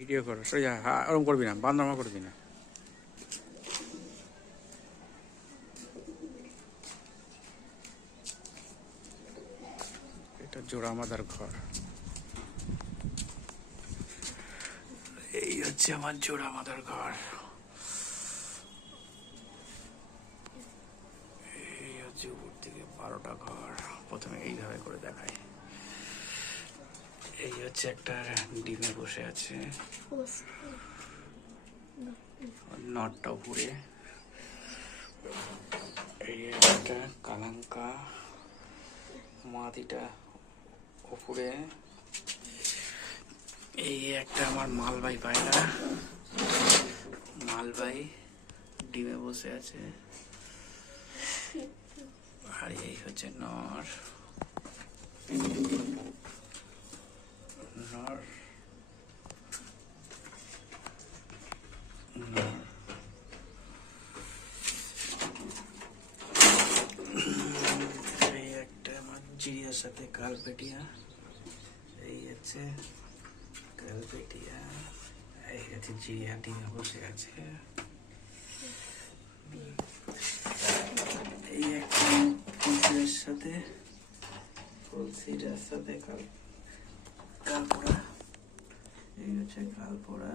Video করো সোজা, হ্যাঁ ওরকম করবি না, বান্দরামা করবি না। এটা জোড়া মাদার ঘর। এই হচ্ছে আমার জোড়া মাদার ঘর। এই হচ্ছে উপর থেকে 12টা ঘর। প্রথমে এইভাবে করে দেখায়। এই হচ্ছে একটা ডিমে বসে আছে, নটটা উপরে। এই একটা কালাঙ্কা, মাদিটা উপরে। এই একটা আমার মালবাই পায়রা, মালবাই ডিমে বসে আছে। আর এই হচ্ছে নর, নর নর। এই একটা আমার জিরিয়ার সাথে কালপেটিয়া। এই হচ্ছে কালপেটিয়া, এই হচ্ছে জিরিয়া ডিমে বসে আছে। এই একটা ফুলসিরার সাথে, ফুলসিরার সাথে কালপোড়া। এই হচ্ছে কালপোড়া।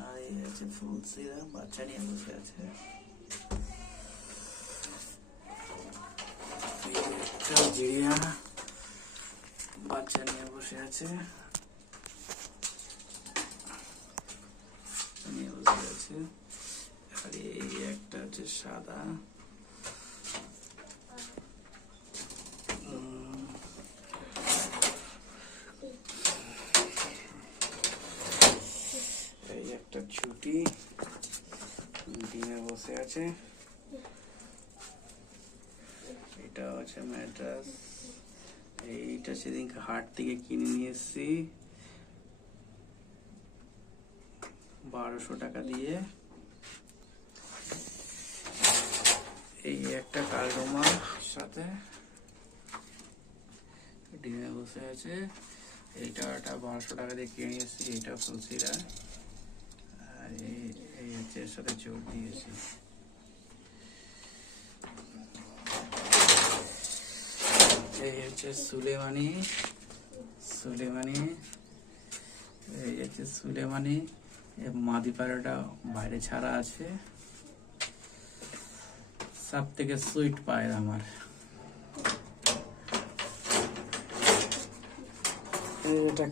আর এই হচ্ছে ফুলসিরা বাচ্চা নিয়ে বসে আছে। জিরিয়া বাচ্চা নিয়ে বসে আছে, আর এই একটা হচ্ছে সাদা। এই একটা ছুটি ডিমে বসে আছে। এটা হচ্ছে ম্যাড্রাস। এইটা সেদিনকে হাট থেকে কিনে নিয়ে এসেছি 1200 টাকা দিয়ে। এই একটা কালডোমা সাথে ডিমে বসে আছে। এইটা 1200 টাকা দিয়ে কিনে নিয়ে এসেছি। এইটা ফুলসিরা। আর এই হচ্ছে এর সাথে জোর দিয়েছি। এই হচ্ছে সুলেমানি, সুলেমানি। এই হচ্ছে সুলেমানি। মাদি পায়রাটা বাইরে ছাড়া আছে। সব থেকে সুইট পায়রা আমার। এটা